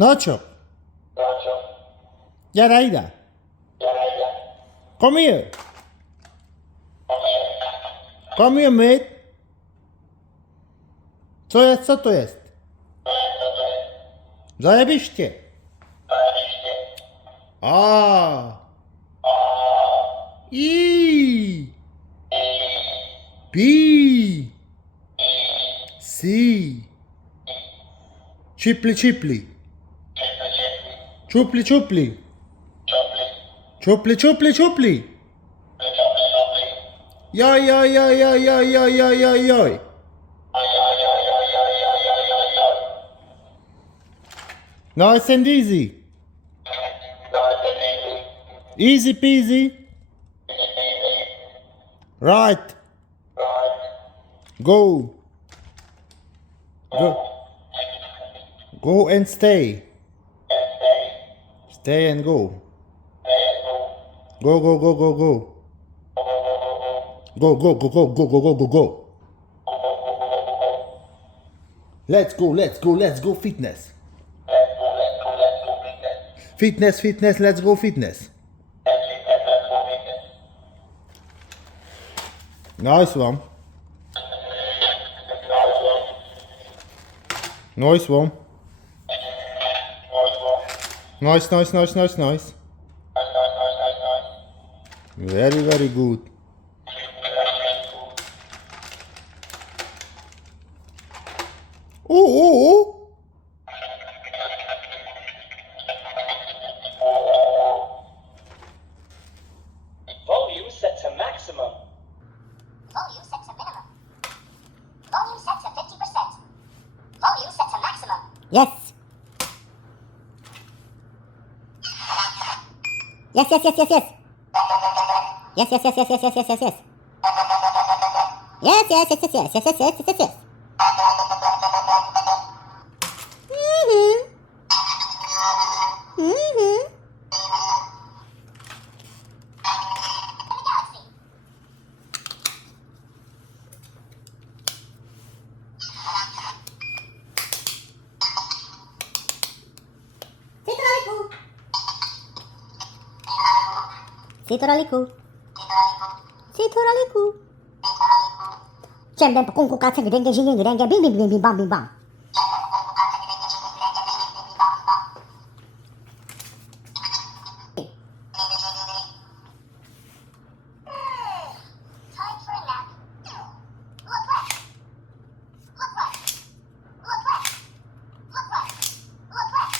Nacho, Jaraida, come here. Come here, mate. Co to jest? Zajebiście. A. I. B. C. Chipli, chipli. Chupli, chupli. Chupli, chupli, chupli. Joj, joj, joj, joj, joj, joj, joj, joj, joj. Nice and easy. Easy peasy. Right. Go. Go. Go and stay. Stay and go. Go, go, go, go, go. Go, go, go, go, go, go, go, go, go. Let's go, let's go, let's go fitness. Fitness, fitness, let's go fitness. Nice one. Nice one. Nice, nice, nice, nice, nice. Very, very good. Oh, oh, oh. Volume set to maximum. Volume set to minimum. Volume set to 50%. Volume set to maximum. Yes. Yes, yes, yes, yes, yes. Yes, yes, yes, yes, yes, yes, yes, yes, yes. Yes, yes, yes, yes, yes, yes, yes, yes, yes, yes. Citoraliku. Citoraliku. Cem dem pukung kuka ceng gedeng gedeng gedeng gedeng bim bim bim bim bam bim bam. Time for a nap. Look left. Look right. Look left. Look right. Look left.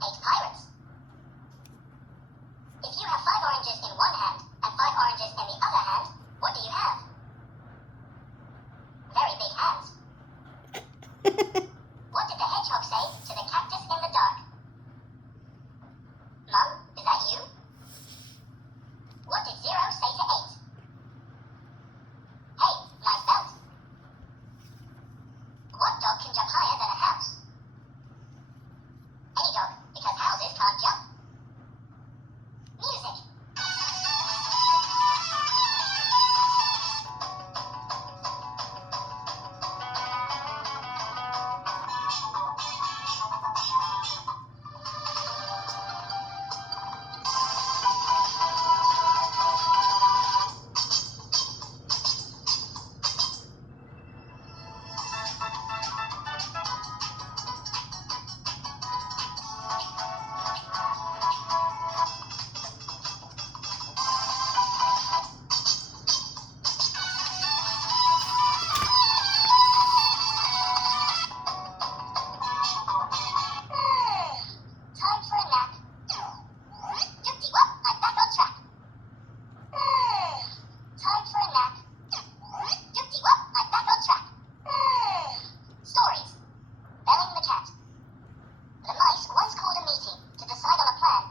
8 pirates. If you have 5 oranges in one hand and 5 oranges in the other hand, what do you have? Very big hands. What did the hedgehog say to the cactus in the dark? Mum, is that you? What did 0 say to 8? Hey, nice belt. What dog can jump higher than a house? Any dog, because houses can't jump. Music. Time for a nap. Doopty-wop, I'm back on track. Time for a nap. Doopty-wop, I'm back on track. Stories. Belling the cat. The mice once called a meeting to decide on a plan.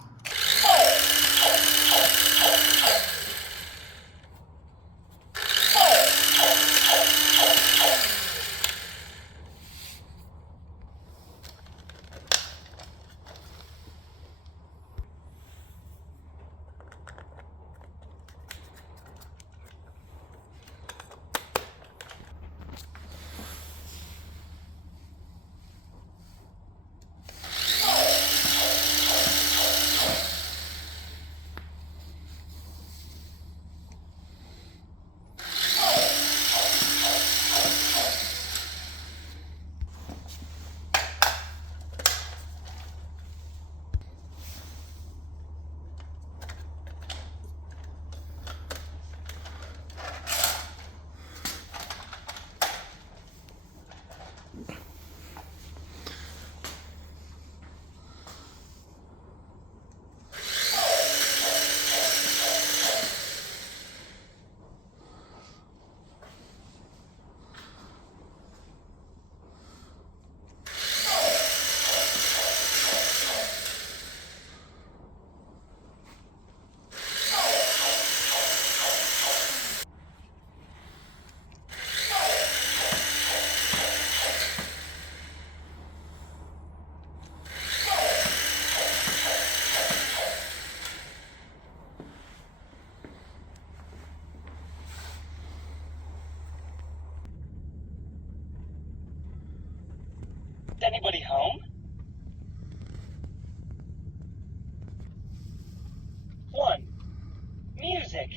Is anybody home? 1. Music.